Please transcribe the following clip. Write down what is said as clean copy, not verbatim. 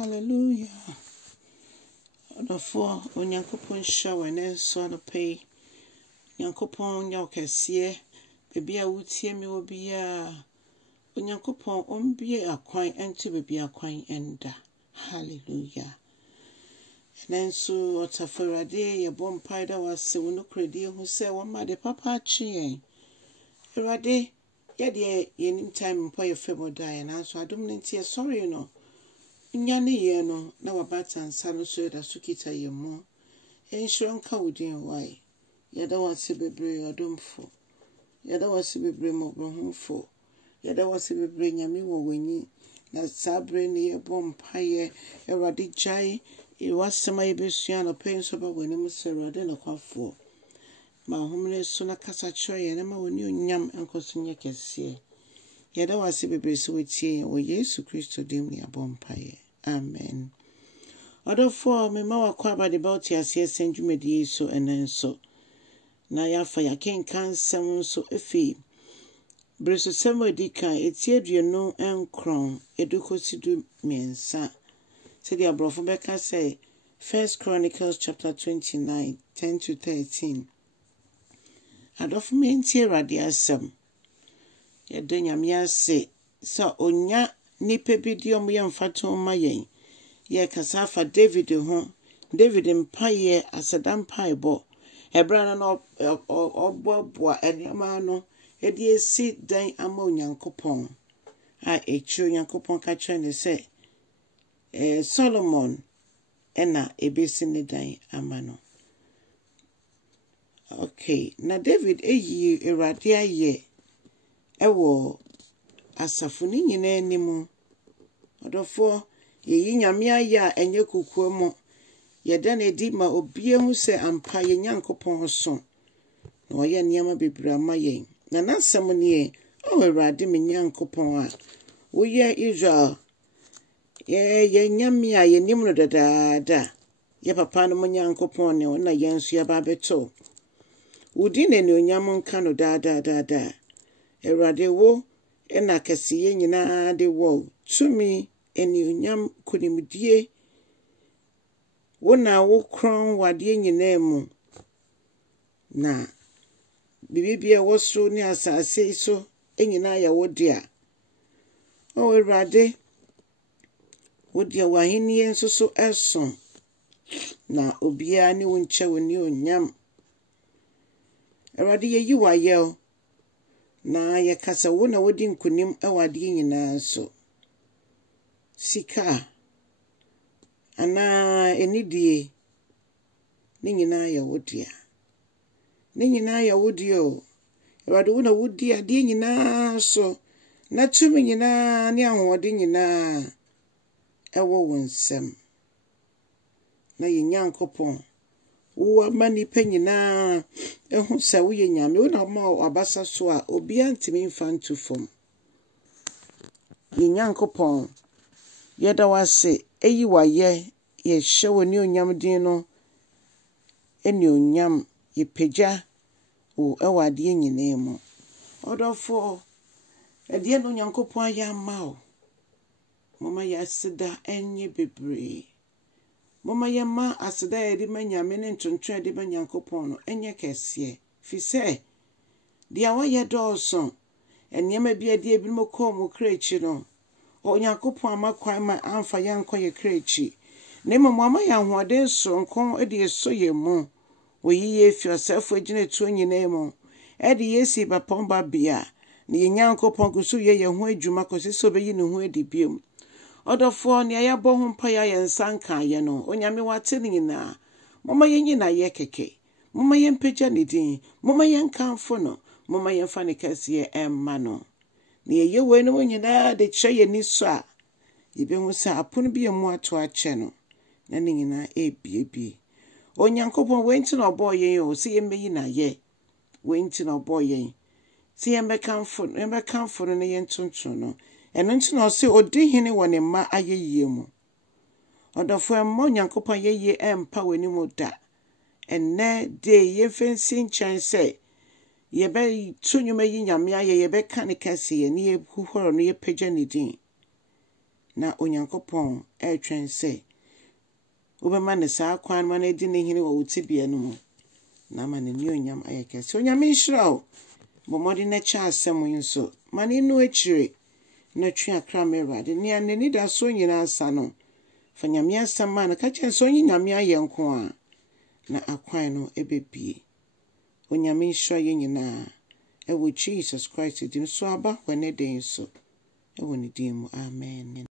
Hallelujah. Therefore, Onyankopon show and so no pay. Nyankopon nya Kɛseyɛ, baby a wutie me will be Onyankopon be a coin and to be a coin enda. Hallelujah. And then so what a for a day a bomb pider was so no credit who said one my de papa chien. A day, yet any time in poor fable die and answer I don't see sorry you know. Nyane ye no na wabata sano so da sukita ye mo enhiro nka wodin wai yeda wase bebre odomfo yeda wase bebre mobrohumfo yeda wase bebre nyame wo wani na sabre ne ye bompaye erade jai e wasema ye besua no pen so ba wani mu serade na kwafo ma homle so na kasa choye na ma woni onyam enkoso nye Kɛseyɛ yeda wase bebre so wetie wo Yesu Kristo dim ne abompaye. Amen. Therefore, me ma wakwa ba de about yase senjumedi so enen so. Na yafa Yɛnka nsɛm so efi 1Beresosɛm edika etieduonu enkron edukosidu miensa. Se the abrofo beka say 1 Chronicles chapter 29 10 to 13. Adofo me ntie Awurade asɛm. Yɛde Nyame ase so onya nipa bi di omo ye mfato ma yen ye kasa fa David ho David mpaye asedam paebo ebra no oboboa enema no edi esi dan ama Onyankopon a echi Onyankopon ka kire ne se Solomon ena ebesi ne dan ama no. Okay, na David eyi Awurade aye ewo asafo ni nyina animu odofo yeyi Nyame aya enye kokuo mo yeda na edi ma obie hu se ampa ye Nyankopon so na oye niam bebre ama yen na nasem ne o Awurade me Nyankopon a wo ye Israel ye Nyame a ye nim no dadaada ye papa no Nyankopon ne na yensu ya ba beto wudi ne onyam nka no dadaada Awurade wo ena Kɛseyɛ nyina de wo tumi eni onyam kunimdie wona wo kron wade nyina mu na bibibia wo so ne asase so enyina ya wo dia o Awurade wo dia wahenie nso so eso na obia ne wo nche wo ne onyam Awurade yeyi waye na yakasa wo na wodi nkunim awade nyina so sika ana enidie ne nyina ya wodia ne nyina ya wodio Awurade wo na wodi ade nyina so na tumi nyina ne ahode nyina ewo wonsem na ye Nyankopon wo manipa nyina ehu se wo ye Nyame wo na ma abasa so a obi antimi mfantu fom ye Nyankopon yeda wase eyi waye ye hyewo ne onyam din no eni onyam ye pagya wo ewade nyina mu odofo ede no Nyankopon ya ma o mama ya sida enye bebre mama ya ma asida edi ma Nyame ne ntontwe edi ba Nyankopon no enye Kɛseyɛ fi se dia wa ye dɔɔso enema bi edi ebi mo kɔ mo krechi no Onyankopon amakwan ma amfa yankɔ ye krechi ne mama ya hoɔden sonko edi eso ye mu oyiye fi osafo agina tuo nyina mu edi yesi ba pomba bia ne ye Nyankopon gusu ye ho adwuma kosiso be yi ne ho adibiem odofo ne ya bɔ ho mpa ya nsanka ye no Onyame wate ne nyina mama ye nyina ye keke mama ye mpagya ne din mama ye nkamfo no mama ye mfa ne Kɛseyɛ emma no ne ye we no nyina de kye ye ni so a yebe hu sa apono bi emu ato akye no na ne nyina ebiebie Onyankopon wenti na obo ye o se ye meyi na ye wenti na obo ye se ye mekamfo no ne ye ntonton no eno nti na o se odi hene wo ne ma ayeyie mu odofo emmo Onyankopon yeye empa weni mu da enne de ye fensi nchan se ye be tunyuma yi Nyame aye ye be ka ne Kɛseyɛ ne ye huhoro ne ye pagya ne din na Onyankopɔn ɛtwɛn sɛ wobɛma ne saa kwan ma na di ne hene wɔ wotibea no mu na ma ne onyam ayɛ kɛse. Onyame nhyira wo bɔmmɔde na kyɛ asɛm nso ma ne no akyire na twe akra me Awurade nea n'ani da so nyinaa sa no fa Nyame asɛm ma no ka kyɛn sɛ onye Nyame ayɛ nko a na akwan no ɛbɛbie. Onyame nhyira yɛ nyinaa ɛwɔ Jesus Christ din so aba wɔ ne den so ɛwɔ ne din mu. Amen.